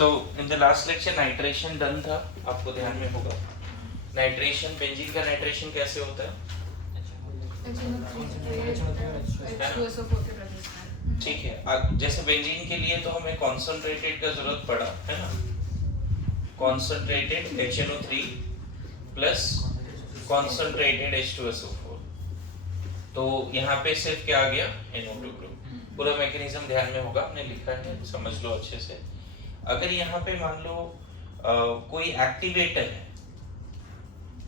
So in the last lecture nitration done था, आपको ध्यान में होगा। नाइट्रेशन, बेंजीन का नाइट्रेशन कैसे होता है? ठीक है, जैसे बेंजीन के लिए तो हमें कॉन्सेंट्रेटेड का जरूरत पड़ा है ना, concentrated HNO3 plus concentrated H2SO4। तो यहाँ पे सिर्फ क्या आ गया, NO2 ग्रुप। पूरा मैकेनिज्म ध्यान में होगा, हमने लिखा है, समझ लो अच्छे से। अगर यहाँ पे मान लो कोई एक्टिवेटर है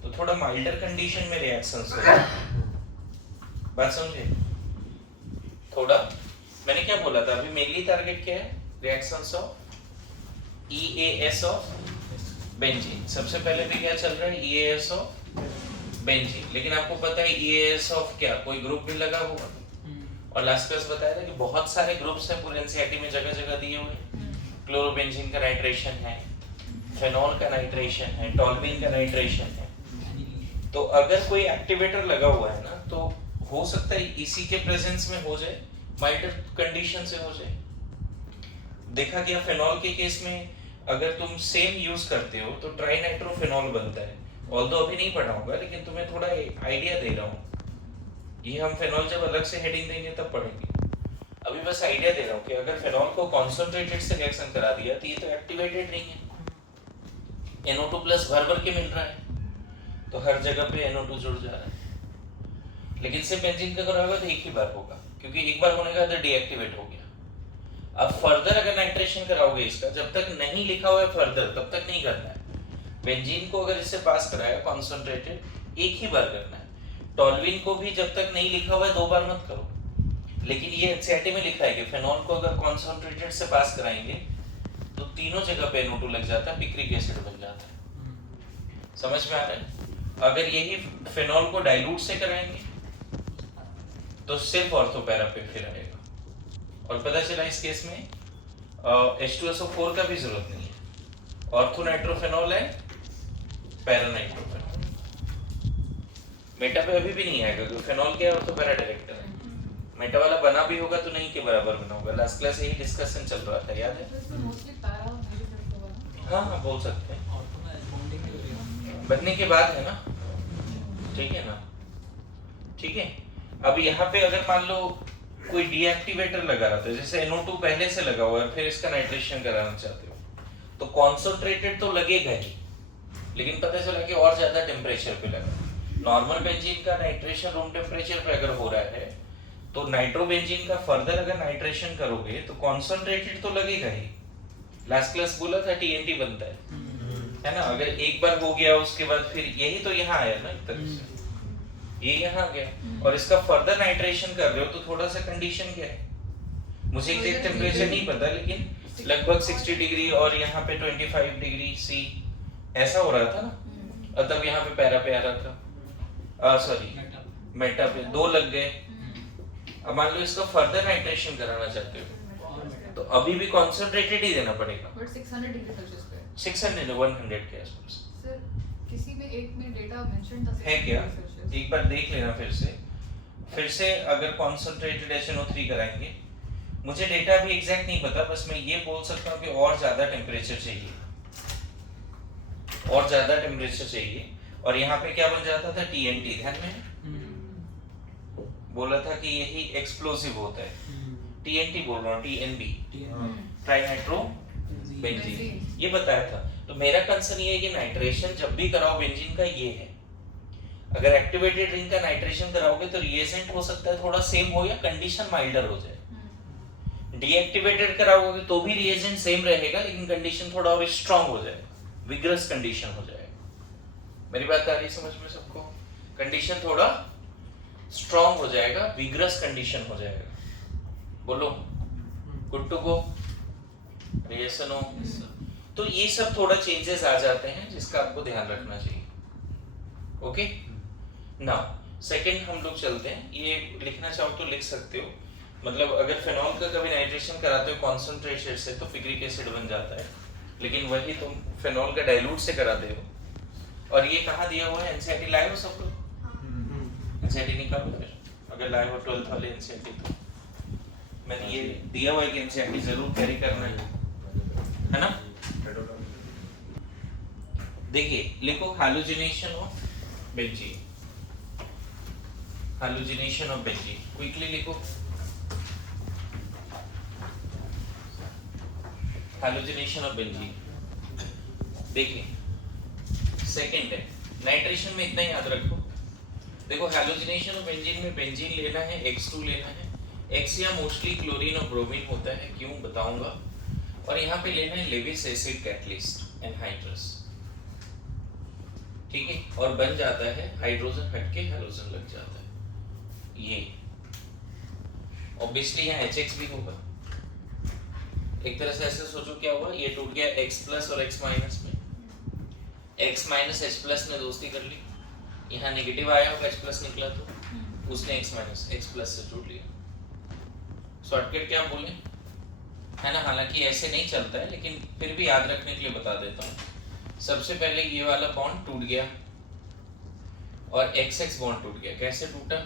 तो थोड़ा माइल्डर कंडीशन में रिएक्शंस होगा। बात समझे? थोड़ा मैंने क्या बोला था अभी, मेनली टारगेट क्या है, reactions of EAS of benzene. सबसे पहले भी क्या चल रहा है, EAS ऑफ बेंजीन। लेकिन आपको पता है EAS ऑफ क्या, कोई ग्रुप भी लगा होगा। और लास्ट क्लास बताया था कि बहुत सारे ग्रुप्स हैं पूरे एनसीईआरटी में, जगह जगह दिए हुए हैं। क्लोरोबेंजीन का नाइट्रेशन है, फेनॉल का नाइट्रेशन है, टॉल्यूइन का नाइट्रेशन है। तो अगर कोई एक्टिवेटर लगा हुआ है ना, तो हो सकता है इसी के प्रेजेंस में हो जाए, माइल्डर कंडीशन से हो जाए। देखा गया फेनॉल के केस में अगर तुम सेम यूज करते हो तो ट्राइनाइट्रोफेनॉल बनता है। ऑल्दो अभी नहीं पढ़ा होगा, लेकिन तुम्हें थोड़ा आइडिया दे रहा हूँ। ये हम फेनॉल जब अलग से हेडिंग देंगे तब पढ़ेंगे। अभी बस आइडिया दे रहा हूँ कि अगर फेनॉल को कॉन्सेंट्रेटेड से रिएक्शन करा दिया तो ये तो एक्टिवेटेड नहीं है, NO2 प्लस भर भर के मिल रहा है, तो हर जगह पे NO2 जुड़ जा रहा है। लेकिन सिर्फ बेंजीन का कराओगे तो एक ही बार होगा, क्योंकि एक बार होने का तो डीएक्टिवेट हो गया। अब फर्दर अगर नाइट्रेशन कराओगे इसका, जब तक नहीं लिखा हुआ है फर्दर, तब तक नहीं करना है। बेंजीन को अगर इससे पास कराया कॉन्सेंट्रेटेड, एक ही बार करना है। टॉल्यूइन को भी जब तक नहीं लिखा हुआ है 2 बार मत करो। लेकिन ये एनसीईआरटी में लिखा है कि फेनॉल को अगर कॉन्सेंट्रेटेड से पास कराएंगे तो तीनों जगह पे NO2 लग जाता है, पिक्रिक एसिड बन जाता है। समझ में आ रहा है? अगर यही फेनॉल को डाइल्यूट से कराएंगे तो सिर्फ ऑर्थोपैरा पे फिर आएगा। और पता चला इस केस में H2SO4 का भी जरूरत नहीं है, ऑर्थोनाइट्रोफेनॉल है, पैरानाइट्रोफेनॉल। मेटा पे अभी भी नहीं आएगा क्योंकि फेनॉल क्या है, ऑर्थोपैरा डायरेक्टर है। मेटा वाला बना भी होगा तो नहीं के बराबर बना होगा। लास्ट क्लास यही डिस्कशन चल रहा था, याद है? हाँ बोल सकते हैं, बनने के बाद है ना, ठीक है ना, ठीक है। अब यहाँ पे अगर मान लो कोई डीएक्टिवेटर लगा रहा था, जैसे NO2 पहले से लगा हुआ है, फिर इसका नाइट्रेशन कराना चाहते हो, तो कॉन्सेंट्रेटेड तो लगेगा ही, लेकिन पता चला कि और ज्यादा टेम्परेचर पे लगा। नॉर्मल बेंजीन का नाइट्रेशन रूम टेम्परेचर पे अगर हो रहा है, तो नाइट्रोबेंजीन का फर्दर अगर नाइट्रेशन करोगे तो कॉन्सेंट्रेटेड तो लगेगा ही। लास्ट क्लास बोला था TNT बनता है ना। अगर एक बार हो गया उसके बाद फिर यही तो यहाँ आया ना, एक तरह से ये यहाँ आ गया, और इसका फर्दर नाइट्रेशन कर रहे हो तो थोड़ा सा कंडीशन क्या है, मुझे एग्जैक्ट टेम्परेचर नहीं पता, लेकिन लगभग 60 डिग्री और यहाँ पे 25 डिग्री C ऐसा हो रहा था ना। और तब यहाँ पे पैरा पे आ रहा था, सॉरी मेटा पे 2 लग गए। अब मान लो इसका फर्दर नाइट्रेशन कराना चाहते हो तो अभी भी कॉन्सेंट्रेटेड ही देना पड़ेगा, बट 600 डिग्री सेल्सियस पे, 600 100 के आसपास। सर किसी में एक में डेटा मेंशन था है क्या, एक बार देख लेना फिर से अगर कॉन्सेंट्रेटेड HNO3 कराएंगे, मुझे डेटा भी एग्जैक्ट नहीं पता, बस मैं ये बोल सकता हूँ कि और ज्यादा टेम्परेचर चाहिए, और ज्यादा टेम्परेचर चाहिए। और यहाँ पे क्या बन जाता था, TNT, ध्यान में बोला था कि यही एक्सप्लोसिव होता है। TNT बोल रहा हूँ, TNB, ट्राइनाइट्रो बेंजीन, ये बताया था। तो मेरा कंसर्न ये है कि नाइट्रेशन जब भी कराओ बेंजीन का, ये है अगर एक्टिवेटेड रिंग का नाइट्रेशन कराओगे तो रिएजेंट हो सकता है थोड़ा सेम हो या कंडीशन माइल्डर हो जाए। डीएक्टिवेटेड कराओगे तो भी रिएजेंट सेम रहेगा, लेकिन कंडीशन थोड़ा और स्ट्रांग हो जाए, विग्रस कंडीशन हो जाए। मेरी बात आ रही समझ में सबको? कंडीशन थोड़ा स्ट्रांग हो जाएगा, विग्रस कंडीशन हो जाएगा। बोलो गुड टू गो, रिएक्शन हो। तो ये सब थोड़ा चेंजेस आ जाते हैं जिसका आपको ध्यान रखना चाहिए। ओके, नाउ सेकंड हम लोग चलते हैं। ये लिखना चाहो तो लिख सकते हो, मतलब अगर फेनॉल का कभी नाइट्रेशन कराते हो कॉन्सेंट्रेटेड से तो पिक्रिक एसिड बन जाता है, लेकिन वही तुम फेनॉल का डाइल्यूट से कराते हो। और ये कहाँ दिया हुआ है, एनसीईआरटी लाए हो सब लोग? एनसीईआरटी निकालो फिर, अगर लाए हो 12th वाले एनसीईआरटी तो मैंने ये दिया हुआ है कि एनसीईआरटी जरूर कैरी करना है ना। देखिए लिखो halogenation of benzene, halogenation of benzene, quickly लिखो हैलोजिनेशन ऑफ बेंजीन। देखिए सेकंड है नाइट्रेशन में इतना याद रखो। देखो हैलोजिनेशन ऑफ बेंजीन में बेंजीन लेना है, X2 लेना है, X या मोस्टली क्लोरीन और ब्रोमीन होता है, क्यों बताऊंगा। और यहाँ पे लेना है लेविस एसिड कैटलिस्ट एनहाइड्रस, ठीक है, और बन जाता है हाइड्रोजन हट के हैलोजन लग जाता है। ये ऑब्वियसली यहाँ HX भी होगा। एक तरह से ऐसे सोचो क्या हुआ, ये टूट गया X प्लस और X माइनस में, X माइनस H प्लस ने दोस्ती कर ली, यहाँ नेगेटिव आया होगा, H प्लस निकला तो उसने X माइनस X प्लस से जोड़ लिया। शॉर्टकट क्या बोले, है ना, हालांकि ऐसे नहीं चलता है लेकिन फिर भी याद रखने के लिए बता देता हूँ। सबसे पहले ये वाला बॉन्ड टूट गया और XX बॉन्ड टूट गया। कैसे टूटा,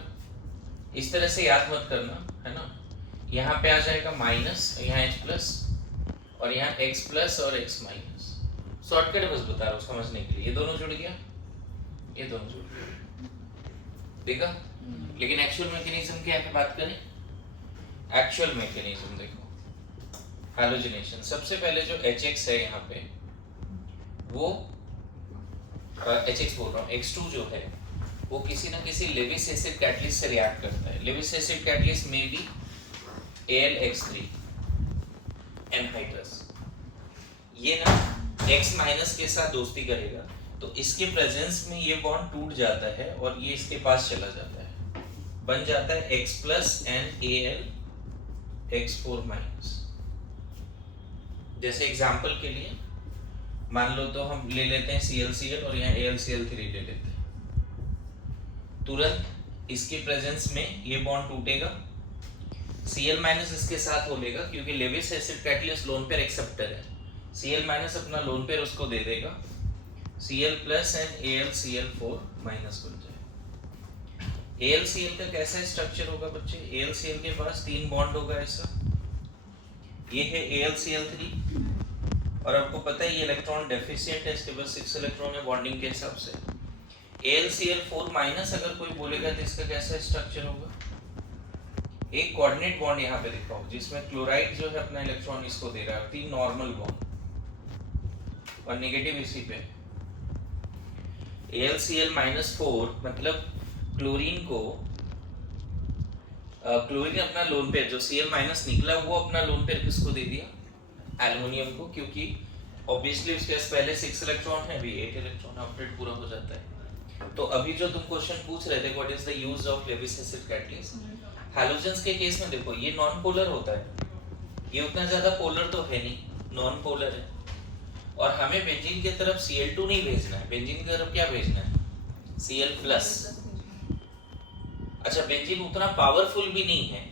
इस तरह से याद मत करना, है ना। यहाँ पे आ जाएगा माइनस, यहाँ H प्लस और यहाँ X प्लस और X माइनस। शॉर्टकट बस बता रहा हूँ समझने के लिए। ये दोनों जुड़ गया, ये दोनों जुड़ गया, देखा। लेकिन एक्चुअल मैकेनिज्म क्या है, बात करें एक्चुअल मैकेनिज्म। देखो हैलोजिनेशन, सबसे पहले जो HX है यहाँ पे वो HX बोल रहा हूँ, X2 जो है वो किसी ना किसी लेविस एसिड कैटलिस्ट से रिएक्ट करता है। लेविस एसिड कैटलिस्ट में भी AlX3 एनहाइड्रस, ये ना X माइनस के साथ दोस्ती करेगा तो इसके प्रेजेंस में ये बॉन्ड टूट जाता है और ये इसके पास चला जाता है, बन जाता है X plus and AlX4 minus. जैसे एग्जांपल के लिए मान लो तो हम ले लेते हैं ClCl और यहाँ AlCl3 ले लेते हैं, तुरंत इसके प्रेजेंस में ये बॉन्ड टूटेगा, Cl माइनस इसके साथ हो लेगा क्योंकि Levi's acid catalyst lone pair acceptor है, Cl माइनस अपना लोन पेयर उसको दे देगा, Cl plus and AlCl4 minus बन जाए। AlCl का कैसा स्ट्रक्चर होगा बच्चे, AlCl के पास 3 बॉन्ड होगा ऐसा, ये है AlCl3 और आपको पता है ये इलेक्ट्रॉन डेफिशिएंट है, इसके पास 6 इलेक्ट्रॉन है बॉन्डिंग के हिसाब से। AlCl4 माइनस अगर कोई बोलेगा तो इसका कैसा स्ट्रक्चर होगा, एक कोऑर्डिनेट बॉन्ड यहाँ पे दिखाओ जिसमें क्लोराइड जो है अपना इलेक्ट्रॉन इसको दे रहा है, 3 नॉर्मल बॉन्ड और नेगेटिव इसी पे। AlCl-4 मतलब क्लोरीन को क्लोरीन अपना लोन पेयर जो Cl माइनस निकला वो अपना लोन पेयर किसको दे दिया, एल्युमिनियम को, क्योंकि ऑब्वियसली उसके पास पहले 6 इलेक्ट्रॉन है, अभी 8 इलेक्ट्रॉन अपडेट पूरा हो जाता है। तो अभी जो तुम क्वेश्चन पूछ रहे थे what is the use of Levi's acid catalyst, halogens के केस में देखो ये नॉन पोलर होता है, ये उतना ज्यादा पोलर तो है नहीं, नॉन पोलर है, और हमें बेंजीन की तरफ Cl2 नहीं भेजना है, बेंजीन की तरफ क्या भेजना है, Cl प्लस। अच्छा बेंजीन उतना पावरफुल भी नहीं है।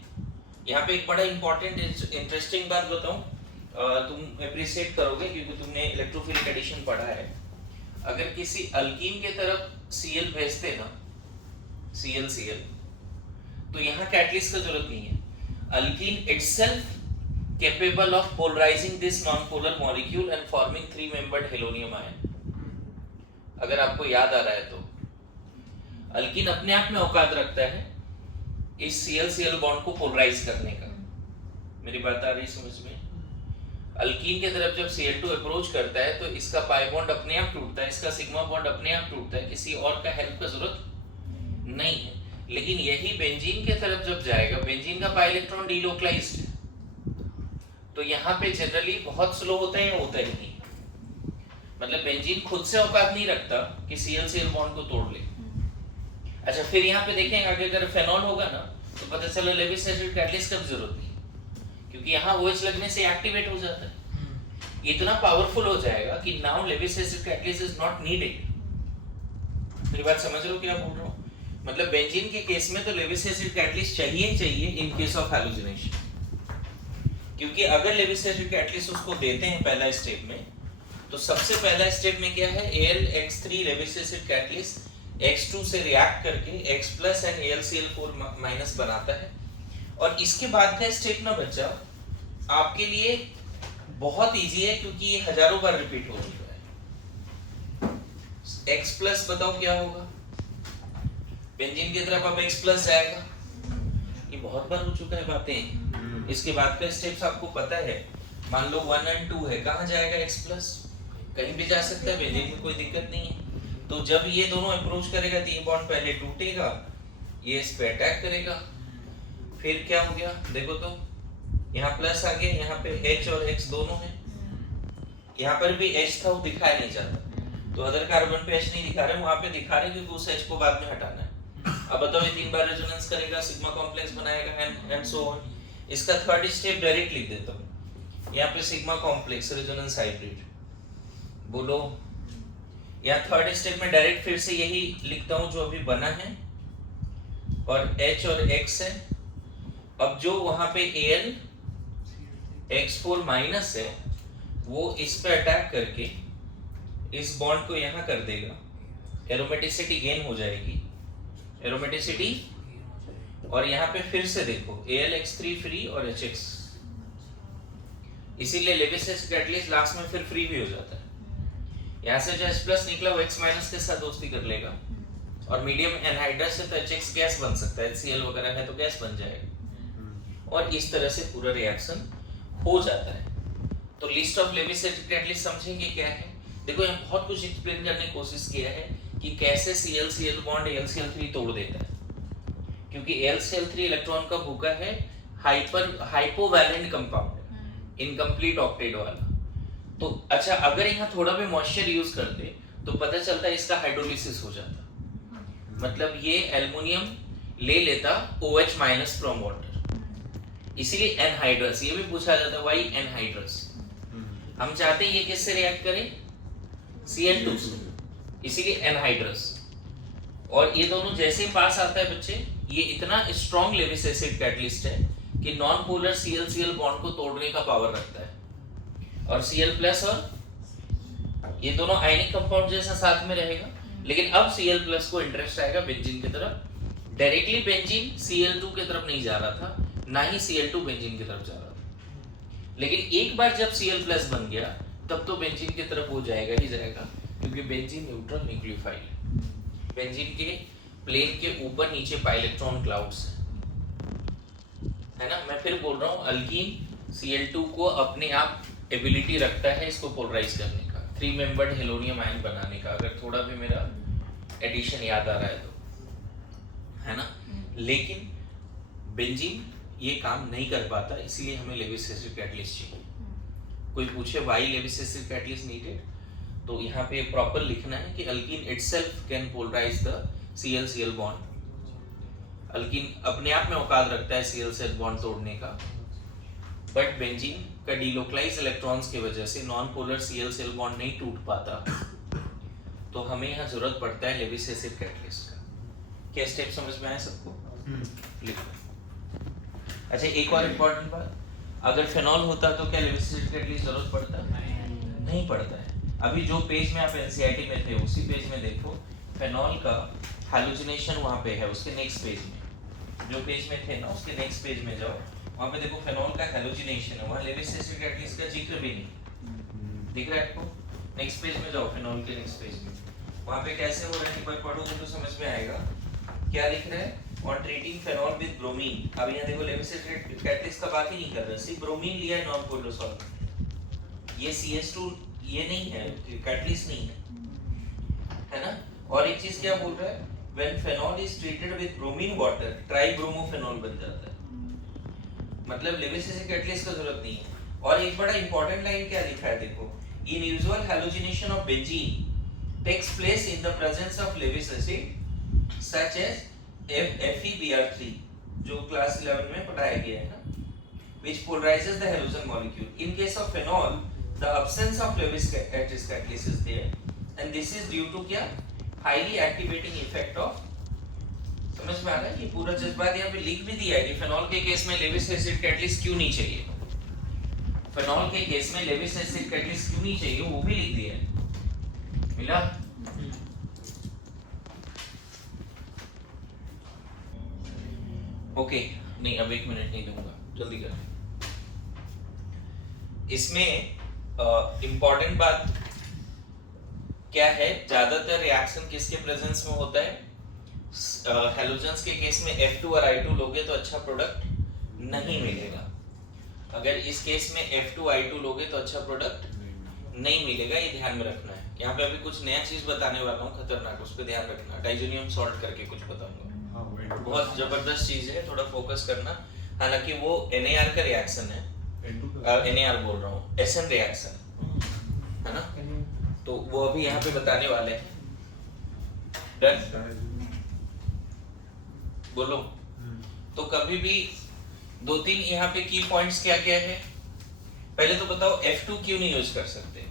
यहाँ पे एक बड़ा इंपॉर्टेंट इंटरेस्टिंग बात बताऊं, तुम अप्रिशिएट करोगे क्योंकि तुमने इलेक्ट्रोफिलिक एडिशन पढ़ा है। अगर किसी अल्कीन के तरफ Cl भेजते ना, Cl तो यहाँ कैटलिस्ट का जरूरत नहीं है, alkene itself capable of polarizing this non-polar molecule and forming 3-membered halonium ion. अगर आपको याद आ रहा है तो अल्कीन अपने आप में औकात रखता है इस Cl-Cl बॉन्ड को पोलराइज करने का। मेरी बात आ रही समझ में? अल्कीन के तरफ जब Cl2 अप्रोच करता है तो इसका पाई बॉन्ड अपने आप टूटता है, इसका सिग्मा बॉन्ड अपने आप टूटता है, किसी और का हेल्प का जरूरत नहीं है। लेकिन यही बेंजीन के तरफ जब जाएगा, बेंजीन का पाई इलेक्ट्रॉन डीलोकलाइज्ड है, तो यहाँ पे जनरली बहुत स्लो होता है या होता ही नहीं, मतलब बेंजीन खुद से औकात नहीं रखता कि Cl-Cl बॉन्ड को तोड़ ले। अच्छा फिर यहाँ पे देखें आगे अगर फेनॉल होगा ना तो पता चला लेविस एसिड कैटलिस्ट की जरूरत नहीं, क्योंकि यहाँ OH लगने से एक्टिवेट हो जाता है, इतना पावरफुल हो जाएगा कि now Levi's acid catalyst is not needed. मेरी बात समझ रहे हो क्या बोल रहा हूँ, मतलब बेंजीन के केस में तो लेविस एसिड कैटलिस्ट चाहिए इन केस ऑफ हैलोजिनेशन, क्योंकि अगर लेविस एसिड कैटलिस्ट उसको देते हैं पहला स्टेप में, तो सबसे पहला स्टेप में क्या है, AlX3 Levi's acid catalyst X2 से रिएक्ट करके X plus and AlCl4 minus बनाता है, और इसके बाद का स्टेप ना बच्चा आपके लिए बहुत इजी है क्योंकि ये हजारों बार रिपीट हो चुका है। X प्लस बताओ क्या होगा, बेंजीन की तरफ अब X प्लस जाएगा, ये बहुत बार हो चुका है बातें। इसके बाद का स्टेप्स आपको पता है, मान लो 1 और 2 है, कहाँ जाएगा X प्लस, कहीं भी जा सकता है, बेंजीन में कोई दिक्कत नहीं है। तो जब ये दोनों अप्रोच करेगा तो ये बॉन्ड पहले टूटेगा, ये इस पे अटैक करेगा, फिर क्या हो गया देखो तो, यहाँ प्लस आ गया, यहाँ पे H और X दोनों है, यहाँ पर भी H था वो दिखाया नहीं जाता, तो अदर कार्बन पे H नहीं दिखा रहे, वहां पे दिखा रहे क्योंकि उस H को बाद में हटाना है। अब बताओ ये 3 बार रेजोनेंस करेगा, सिग्मा कॉम्प्लेक्स बनाएगा एंड सो ऑन। इसका थर्ड स्टेप डायरेक्ट लिख देता हूँ, यहाँ पे सिग्मा कॉम्प्लेक्स रेजोनेंस हाइब्रिड, बोलो यहाँ थर्ड स्टेप में डायरेक्ट फिर से यही लिखता हूँ जो अभी बना है, और H और X है। अब जो वहां पे Al X4 माइनस है वो इस पे अटैक करके इस बॉन्ड को यहाँ कर देगा, एरोमेटिसिटी गेन हो जाएगी, एरोमेटिसिटी, और यहाँ पे फिर से देखो Al X3 फ्री और HX, इसीलिए लेविस एसिड कैटलिस्ट लास्ट में फिर फ्री भी हो जाता है। यहाँ से जो H प्लस निकला वो X माइनस के साथ दोस्ती कर लेगा, और मीडियम एनहाइड्रस से तो HX गैस बन सकता है, HCl वगैरह है तो गैस बन जाएगा, और इस तरह से पूरा रिएक्शन हो जाता है। तो list of Levi's acid catalyst समझेंगे क्या है। देखो यहाँ बहुत कुछ एक्सप्लेन करने की कोशिश किया है कि कैसे Cl बॉन्ड AlCl3 तोड़ देता है, क्योंकि AlCl3 इलेक्ट्रॉन का भूखा है, हाइपोवैलेंट कंपाउंड है, इनकम्प्लीट ऑक्टेट वाला। तो अच्छा अगर यहाँ थोड़ा भी मॉइस्चर यूज करते तो पता चलता है इसका हाइड्रोलिसिस हो जाता, मतलब ये एल्युमिनियम ले लेता OH माइनस फ्रॉम वाटर, इसीलिए एनहाइड्रस, ये भी पूछा जाता है व्हाई एनहाइड्रस। हम चाहते हैं ये किससे रिएक्ट करे, Cl2 से, इसीलिए एनहाइड्रस। और ये दोनों जैसे ही पास आता है बच्चे, ये इतना स्ट्रॉन्ग लेविस एसिड कैटलिस्ट है कि नॉन पोलर Cl बॉन्ड को तोड़ने का पावर रखता है, और Cl प्लस और ये दोनों आयनिक कंपाउंड जैसा साथ में रहेगा, लेकिन अब Cl प्लस को इंटरेस्ट आएगा बेंजीन की तरफ। डायरेक्टली बेंजीन Cl2 की तरफ नहीं जा रहा था, ना ही Cl2 बेंजीन की तरफ जा रहा था, लेकिन एक बार जब Cl प्लस बन गया तब तो बेंजीन की तरफ वो जाएगा ही जाएगा, क्योंकि बेंजीन न्यूट्रल न्यूक्लियोफाइल है। बेंजीन के प्लेन के ऊपर नीचे पाइलेक्ट्रॉन क्लाउड्स है ना। मैं फिर बोल रहा हूँ, अल्कीन Cl2 को अपने आप एबिलिटी रखता है इसको पोलराइज करने का, 3 मेंबर्ड हेलोनियम आयन बनाने का, अगर थोड़ा भी मेरा एडिशन याद आ रहा है तो, है ना। लेकिन बेंजीन ये काम नहीं कर पाता, इसीलिए हमें लेविस एसिड कैटलिस्ट चाहिए। कोई पूछे why Lewis acid catalyst needed, तो यहाँ पे प्रॉपर लिखना है कि alkene itself can polarize the Cl bond. Alkene अपने आप में औकात रखता है Cl बॉन्ड तोड़ने का, बट बेंजीन का डिलोकलाइज इलेक्ट्रॉन्स की वजह से नॉन पोलर Cl बॉन्ड नहीं टूट पाता, तो हमें यहाँ जरूरत पड़ता है लेविस एसिड कैटलिस्ट का। क्या स्टेप समझ में आया सबको? लिखो। अच्छा एक और इम्पोर्टेंट बात, अगर फेनॉल होता तो क्या लेविस एसिड कैटलिस्ट जरूरत पड़ता? नहीं पड़ता है। अभी जो पेज में आप एनसीईआरटी में थे उसी पेज में देखो, फेनॉल का हैलोजिनेशन वहाँ पे है, उसके नेक्स्ट पेज में, जो पेज में थे ना उसके नेक्स्ट पेज में जाओ, वहाँ पे देखो फेनॉल का हैलोजिनेशन है, वहाँ लेविस एसिड कैटलिस्ट का जिक्र भी नहीं दिख रहा है आपको। नेक्स्ट पेज में जाओ, फेनॉल के नेक्स्ट पेज में, वहाँ पे कैसे हो रहा है एक बार पढ़ोगे तो समझ में आएगा। क्या लिख रहा है, on treating phenol with bromine. अब यहाँ देखो लेविस एसिड कैटलिस्ट का बात ही नहीं कर रहा, सिर्फ ब्रोमीन लिया है नॉन पोलर सॉल्वेंट, ये CH2 ये नहीं है, कैटलिस्ट नहीं है ना। और एक चीज क्या बोल रहा है, when phenol is treated with bromine water tribromophenol बन जाता है, मतलब लेविस एसिड कैटलिस्ट का जरूरत नहीं है। और एक बड़ा इंपॉर्टेंट लाइन क्या लिखा है देखो, इन usual halogenation of benzene takes place in the presence of Lewis acid such as FeBr3 जो क्लास 11 में पढ़ाया गया है ना, which polarizes the halogen molecule. In case of phenol, the absence of Lewis catalyst is there, and this is due to क्या, highly activating effect of, समझ में आ रहा है। ये पूरा जज्बात यहाँ पे लिख भी दिया है कि फेनॉल के केस में लेविस एसिड कैटलिस्ट क्यों नहीं चाहिए, फेनॉल के केस में लेविस एसिड कैटलिस्ट क्यों नहीं चाहिए वो भी लिख दिया है, मिला। ओके नहीं अब 1 मिनट नहीं दूंगा, जल्दी कर। इसमें इंपॉर्टेंट बात क्या है, ज्यादातर रिएक्शन किसके प्रेजेंस में होता है? हैलोजेंस के केस में F2 और I2 लोगे तो अच्छा प्रोडक्ट नहीं मिलेगा। अगर इस केस में F2 I2 लोगे तो अच्छा प्रोडक्ट नहीं मिलेगा, ये ध्यान में रखना है। यहाँ पे अभी कुछ नया चीज बताने वाला हूँ खतरनाक, उस पर ध्यान रखना। डाइजोनियम सॉल्ट करके कुछ बताऊंगा, बहुत जबरदस्त चीज है, थोड़ा फोकस करना। हालांकि वो NAR का रिएक्शन है, NAR बोल रहा हूँ, SN रिएक्शन है ना, तो वो अभी यहाँ पे बताने वाले हैं। डन, बोलो। तो कभी भी 2-3 यहाँ पे की पॉइंट्स क्या क्या है, पहले तो बताओ F2 क्यों नहीं यूज कर सकते?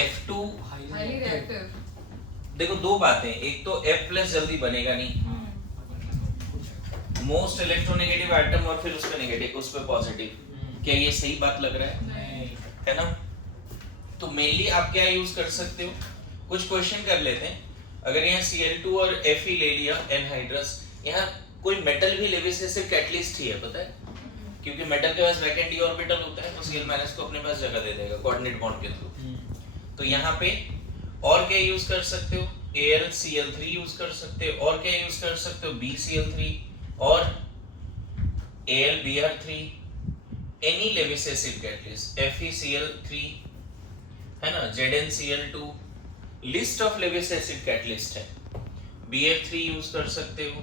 F2 highly reactive. देखो दो बातें, एक तो F+ जल्दी बनेगा नहीं, मोस्ट इलेक्ट्रोनेगेटिव आइटम और फिर उस पे नेगेटिव, उस पे पॉजिटिव। क्या ये सही बात लग रहा है? है ना? तो मेनली आप क्या यूज कर सकते हो, कुछ क्वेश्चन कर लेते हैं। अगर यहाँ Cl2 और Fe ले लिया एनहाइड्रस, यहाँ कोई मेटल भी लेवे से सिर्फ कैटलिस्ट ही है, पता है? क्योंकि मेटल के पास वैकेंट d ऑर्बिटल होता है, तो Cl- को अपने पास जगह दे देगा कोऑर्डिनेट बॉन्ड के थ्रू। तो यहाँ पे और क्या यूज कर सकते हो? AlCl3 यूज कर सकते हो, और क्या यूज कर सकते हो? BCl3 और AlBr3, any Levi's acid catalyst, FeCl3 है ना, ZnCl2, list of Levi's acid catalyst है। BF3 यूज कर सकते हो,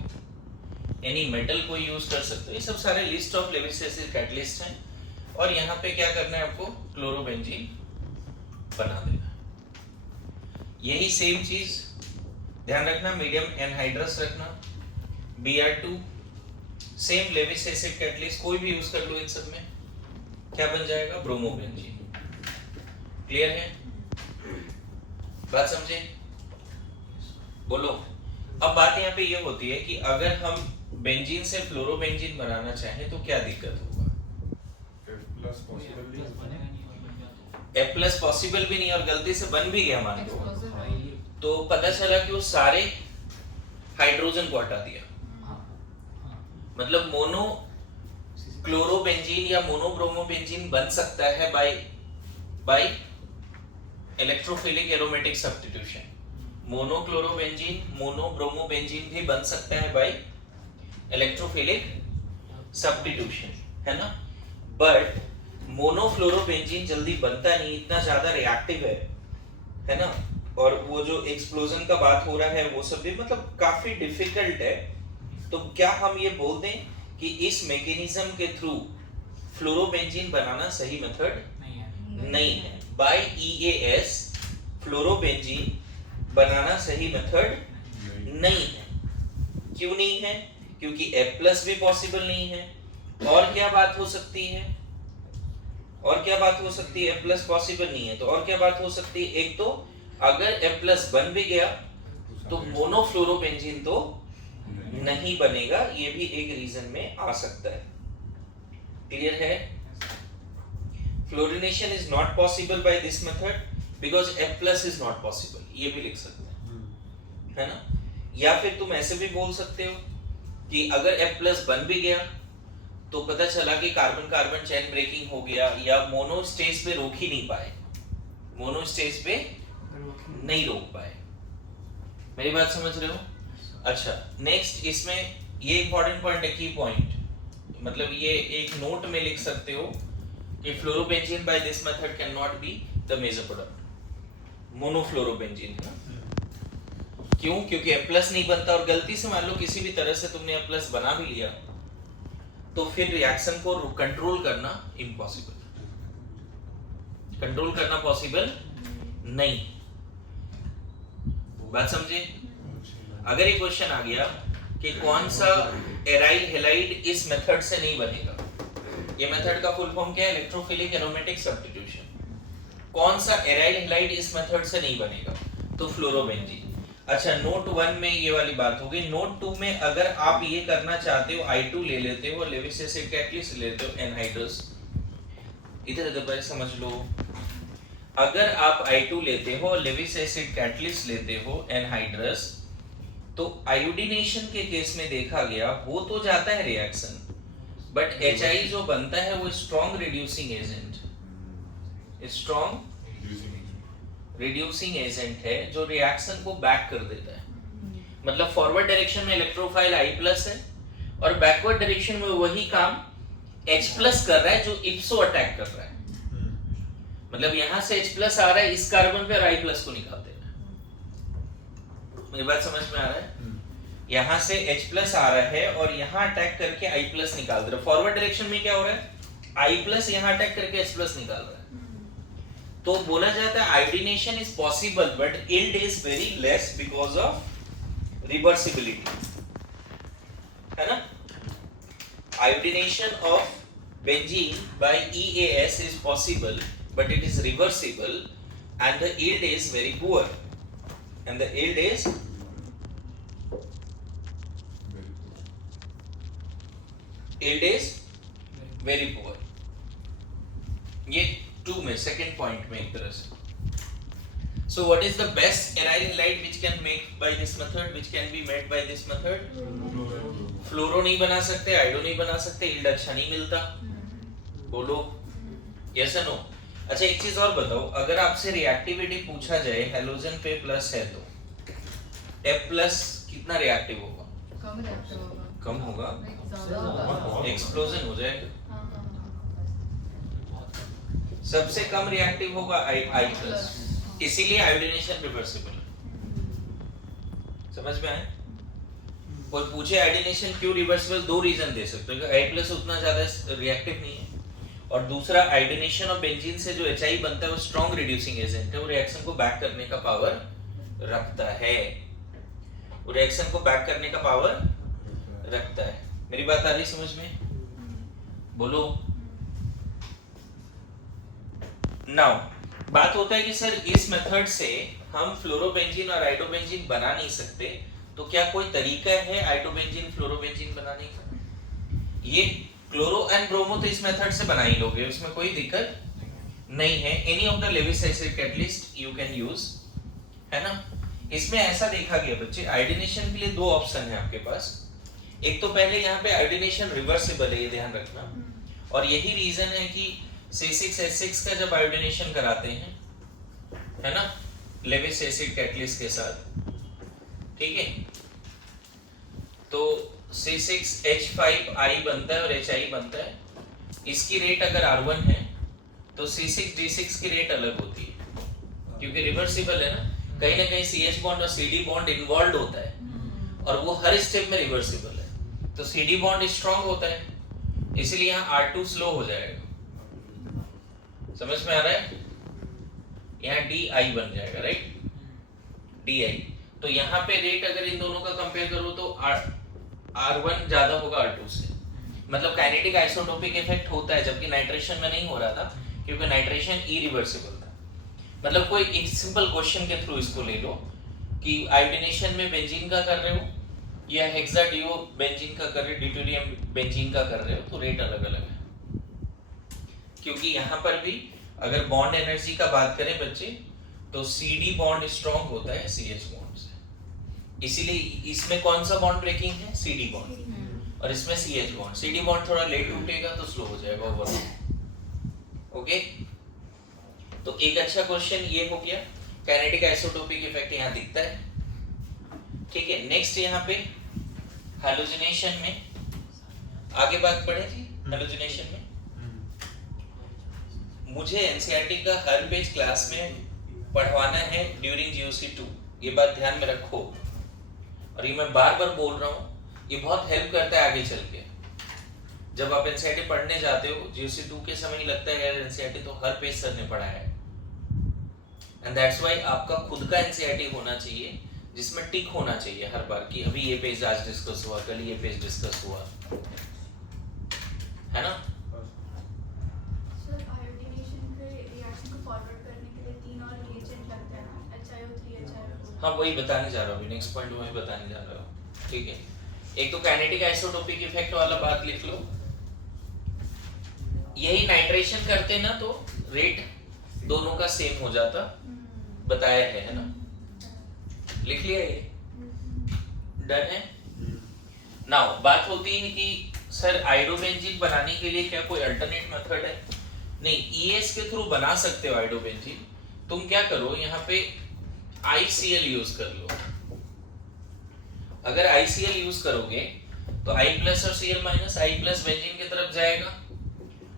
एनी मेटल को यूज कर सकते हो, ये सब सारे list of Levi's acid catalyst हैं। और यहाँ पे क्या करना है आपको? क्लोरोबेंजीन बना देना। यही सेम चीज ध्यान रखना, मीडियम एनहाइड्रस रखना, Br2 same Levi's acid catalyst, कोई भी यूज कर लो इन सब में, क्या बन जाएगा? ब्रोमोबेंजीन। क्लियर है? बात समझे? बोलो। अब बात यहाँ पे ये होती है कि अगर हम बेंजीन से फ्लोरोबेंजीन बनाना चाहें तो क्या दिक्कत होगा? F+ पॉसिबल भी नहीं, और गलती से बन भी गया मान लो, तो पता चला कि वो सारे हाइड्रोजन को हटा दिया, मतलब मोनो क्लोरोबेंजीन या मोनोब्रोमोबेंजीन बन सकता है बाय इलेक्ट्रोफिलिक एरोमेटिक सब्स्टिट्यूशन। मोनोक्लोरोबेंजीन, मोनोब्रोमोबेंजीन भी बन सकता है बाय इलेक्ट्रोफिलिक सब्स्टिट्यूशन, है ना। बट मोनोफ्लोरोबेंजीन जल्दी बनता नहीं, इतना ज्यादा रिएक्टिव है ना, और वो जो एक्सप्लोजन का बात हो रहा है वो सब भी मतलब काफी डिफिकल्ट है। तो क्या हम ये बोल दें कि इस मैकेनिज्म के थ्रू फ्लोरोबेंजीन बनाना सही मेथड नहीं है? बाय EAS फ्लोरोबेंजीन बनाना सही मेथड नहीं है। क्यों नहीं है? क्योंकि F+ भी पॉसिबल नहीं है। और क्या बात हो सकती है? और क्या बात हो सकती है? F+ पॉसिबल नहीं है तो और क्या बात हो सकती है? एक तो अगर F+ बन भी गया तो मोनोफ्लोरोबेंजीन तो नहीं बनेगा, ये भी एक रीजन में आ सकता है। क्लियर है? Fluorination is not possible by this method because F+ is not possible, ये भी लिख सकते हैं, है ना। या फिर तुम ऐसे भी बोल सकते हो कि अगर F+ बन भी गया तो पता चला कि कार्बन कार्बन चेन ब्रेकिंग हो गया, या मोनो स्टेज पे रोक ही नहीं पाए, मोनो स्टेज पे नहीं रोक पाए। मेरी बात समझ रहे हो? अच्छा, नेक्स्ट इसमें ये इंपॉर्टेंट पॉइंट है, की पॉइंट, मतलब ये एक नोट में लिख सकते हो कि fluorobenzene by this method can not be the major product, monofluorobenzene का। क्यों? क्योंकि F+ नहीं बनता, और गलती से मान लो किसी भी तरह से तुमने F+ बना भी लिया तो फिर रिएक्शन को कंट्रोल करना इम्पॉसिबल, कंट्रोल करना पॉसिबल नहीं। बात समझे? अगर ये क्वेश्चन आ गया कि कौन सा एराइल हैलाइड इस मेथड से नहीं बनेगा, ये मेथड का फुल फॉर्म क्या है? Electrophilic aromatic substitution. कौन सा एराइल हैलाइड इस मेथड से नहीं बनेगा? तो फ्लोरोबेंजीन। अच्छा, नोट 1 में ये वाली बात हो गई। नोट 2 में अगर आप ये करना चाहते हो, I2 ले लेते हो, लेविस एसिड कैटलिस्ट ले लेते हो, एनहाइड्रस, इधर इधर पहले समझ लो। अगर आप I2 लेते हो, लेविस एसिड कैटलिस्ट लेते हो, एनहाइड्रस, तो आयोडीनेशन के केस में देखा गया हो तो जाता है रिएक्शन, बट HI जो बनता है वो strong reducing agent, strong reducing agent है जो रिएक्शन को बैक कर देता है। मतलब फॉरवर्ड डायरेक्शन में इलेक्ट्रोफाइल I+ है और बैकवर्ड डायरेक्शन में वही काम H+ कर रहा है जो इप्सो अटैक कर रहा है। मतलब यहां से H+ आ रहा है इस कार्बन पे और I+ को निकाल देना है। मेरी बात समझ में आ रहा है? यहां से H+ आ रहा है और यहां अटैक करके I+ निकाल दे रहा है। फॉरवर्ड डायरेक्शन में क्या हो रहा है? I+ यहां अटैक करके H+ निकाल रहा है। तो बोला जाता है iodination is possible but yield is very less because of reversibility, है ना? Iodination of benzene by EAS is possible but it is reversible and the yield is very poor, and the yield is very poor. ये 2 में second point में एक तरह से। So what is the best aryl light which can make by this method, which can be made by this method? फ्लोरो नहीं बना सकते, iodo नहीं बना सकते, यील्ड अच्छा नहीं मिलता। बोलो यस या नो? अच्छा एक चीज और बताओ, अगर आपसे रिएक्टिविटी पूछा जाए हैलोजन पे प्लस है तो F+ कितना रिएक्टिव होगा? कम रिएक्टिव होगा। कम होगा? ज्यादा होगा। एक्सप्लोजन हो जाएगा। हाँ, हाँ, सबसे कम रिएक्टिव होगा I+, इसीलिए आयोडीनेशन रिवर्सिबल। समझ में आए? कोई पूछे आयोडीनेशन क्यों रिवर्सिबल, 2 रीजन दे सकते हो। I+ उतना ज्यादा रिएक्टिव नहीं है और दूसरा आयोडीनेशन ऑफ बेंजीन से जो HI बनता है वो स्ट्रॉन्ग रिड्यूसिंग एजेंट है, वो रिएक्शन को बैक करने का पावर रखता है। वो रिएक्शन को बैक करने का पावर रखता है। मेरी बात आ रही समझ में? बोलो। नाउ बात होता है कि सर इस मेथड से हम फ्लोरोबेंजीन और आयोडोबेंजीन बना नहीं सकते, तो क्या कोई तरीका है आयोडोबेंजीन फ्लोरोबेंजीन बनाने का? ये क्लोरो एंड ब्रोमो तो इस मेथड से बना ही लोगे, उसमें कोई दिक्कत नहीं है। Any of the Levi's acid catalyst you can use, है ना? इसमें ऐसा देखा गया बच्चे, आयोडीनेशन के लिए 2 ऑप्शन है आपके पास। एक तो पहले यहाँ पे आयोडीनेशन रिवर्सिबल है, ये ध्यान रखना, और यही रीजन है कि C6H6 का जब आयोडीनेशन कराते हैं, है ना, लेविस एसिड कैटलिस्ट के साथ, ठीक है, तो C6H5I बनता है और HI बनता है। इसकी रेट अगर R1 है तो C6D6 की रेट अलग होती है, क्योंकि रिवर्सिबल है ना, कहीं ना कहीं CH बॉन्ड और CD बॉन्ड इन्वॉल्व होता है और वो हर स्टेप में रिवर्सिबल है, तो CD बॉन्ड स्ट्रांग होता है, इसलिए यहाँ R2 स्लो हो जाएगा। समझ में आ रहा है? यहाँ DI बन जाएगा, राइट? DI। तो यहाँ पे रेट अगर इन दोनों का कंपेयर करो तो R1 ज्यादा होगा R2 से। मतलब काइनेटिक आइसोटोपिक इफेक्ट होता है, जबकि नाइट्रेशन में नहीं हो रहा था, क्योंकि नाइट्रेशन इरिवर्सिबल था। मतलब कोई एक सिंपल क्वेश्चन के थ्रू इसको ले लो कि आयोडीनेशन में बेंजीन का कर रहे हो या हेक्साडिओ बेंजीन का कर रहे हो, ड्यूटेरियम बेंजीन का कर रहे हो, तो रेट अलग अलग है। क्योंकि यहाँ पर भी अगर बॉन्ड एनर्जी का बात करें बच्चे, तो CD बॉन्ड स्ट्रॉन्ग होता है CH बॉन्ड से, इसीलिए इसमें कौन सा बॉन्ड ब्रेकिंग है? CD बॉन्ड, और इसमें CH बॉन्ड। CD बॉन्ड थोड़ा लेट टूटेगा तो स्लो हो जाएगा ओवरऑल। ओके, तो एक अच्छा क्वेश्चन ये हो गया, काइनेटिक आइसोटोपिक इफेक्ट यहाँ दिखता है, ठीक है। नेक्स्ट यहाँ पे हैलोजिनेशन में आगे बात पढ़े जी। हैलोजिनेशन में मुझे एनसीईआरटी का हर पेज क्लास में पढ़वाना है ड्यूरिंग GOC2, ये बात ध्यान में रखो, और ये मैं बार बार बोल रहा हूँ, ये बहुत हेल्प करता है आगे चल के। जब आप एनसीईआरटी पढ़ने जाते हो GOC2 के समय लगता है यार एनसीईआरटी तो हर पेज सर ने पढ़ा है, एंड दैट्स व्हाई आपका खुद का एनसीईआरटी होना चाहिए जिसमें टिक होना चाहिए हर बार कि अभी ये पेज आज डिस्कस हुआ, कल ये पेज डिस्कस हुआ, है ना? सर आयोडीनेशन के रिएक्शन को फॉरवर्ड करने के लिए 3 और रिएजेंट लगते हैं ना, HIO3 HIO4। हाँ वही बताने जा रहा हूँ, नेक्स्ट पॉइंट वही बताने जा रहा हूँ, ठीक है। एक तो काइनेटिक आइसोटोपिक इफेक्ट वाला बात लिख लो, यही नाइट्रेशन करते ना तो रेट दोनों का सेम हो जाता, बताया है ना? लिख लिया ये? डन है? नाउ बात होती है कि सर आयोडोबेंजीन बनाने के लिए क्या कोई अल्टरनेट मेथड है? नहीं, ES के थ्रू बना सकते हो आयोडोबेंजीन, तुम क्या करो यहाँ पे ICl यूज कर लो। अगर ICl यूज करोगे तो I प्लस और Cl minus I plus benzene की तरफ जाएगा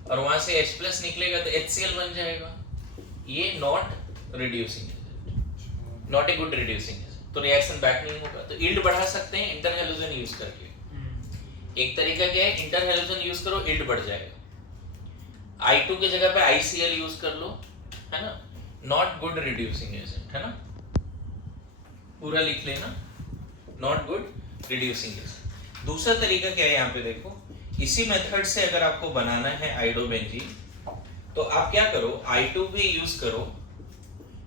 और वहां से H प्लस निकलेगा तो HCl बन जाएगा। ये not reducing agent, not a good reducing agent, तो रिएक्शन बैक नहीं होगा। तो यील्ड बढ़ा सकते हैं इंटर हैलोजन यूज करके। एक तरीका क्या है, इंटर हैलोजन यूज करो, यील्ड बढ़ जाएगा। I2 की जगह पे ICl यूज कर लो, है ना, नॉट गुड रिड्यूसिंग एजेंट, है ना, पूरा लिख लेना, नॉट गुड रिड्यूसिंग एजेंट। दूसरा तरीका क्या है यहाँ पे देखो, इसी मेथड से अगर आपको बनाना है आइडोबेंजीन तो आप क्या करो, I2 भी यूज करो,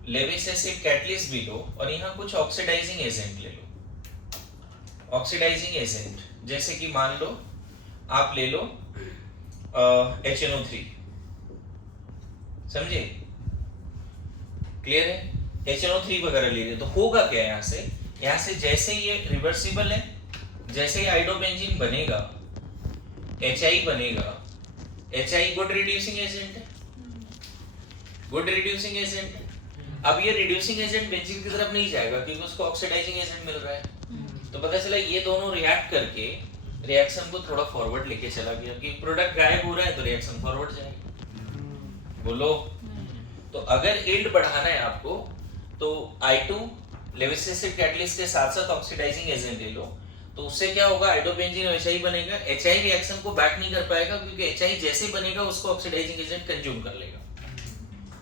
लेविस एसिड कैटलिस्ट भी लो और यहाँ कुछ ऑक्सीडाइजिंग एजेंट ले लो। ऑक्सीडाइजिंग एजेंट जैसे कि मान लो आप ले लो HNO3, समझे, क्लियर है, HNO3 वगैरह ले लीजिए। तो होगा क्या यहाँ से जैसे ये रिवर्सिबल है, जैसे ही आइडोबेंजीन बनेगा HI बनेगा, HI गुड रिड्यूसिंग एजेंट है, गुड रिड्यूसिंग एजेंट है। अब ये रिड्यूसिंग एजेंट बेंजीन की तरफ नहीं जाएगा क्योंकि उसको ऑक्सीडाइजिंग एजेंट मिल रहा है। तो पता चला ये दोनों रिएक्ट करके रिएक्शन को थोड़ा फॉरवर्ड लेके चला गया कि प्रोडक्ट गायब हो रहा है तो रिएक्शन फॉरवर्ड जाएगा। बोलो, तो अगर यील्ड बढ़ाना है आपको तो I2 लेविस एसिड कैटलिस्ट के साथ साथ ऑक्सीडाइजिंग एजेंट ले लो, तो उससे क्या होगा, आइडोबेंजीन और HI बनेगा। HI रिएक्शन को बैक नहीं कर पाएगा क्योंकि HI जैसे बनेगा उसको ऑक्सीडाइजिंग एजेंट कंज्यूम कर लेगा।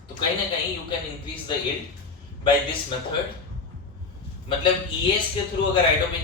तो कहीं ना कहीं you can increase the yield by this method, मतलब ES के थ्रू अगर आइडोबेंजीन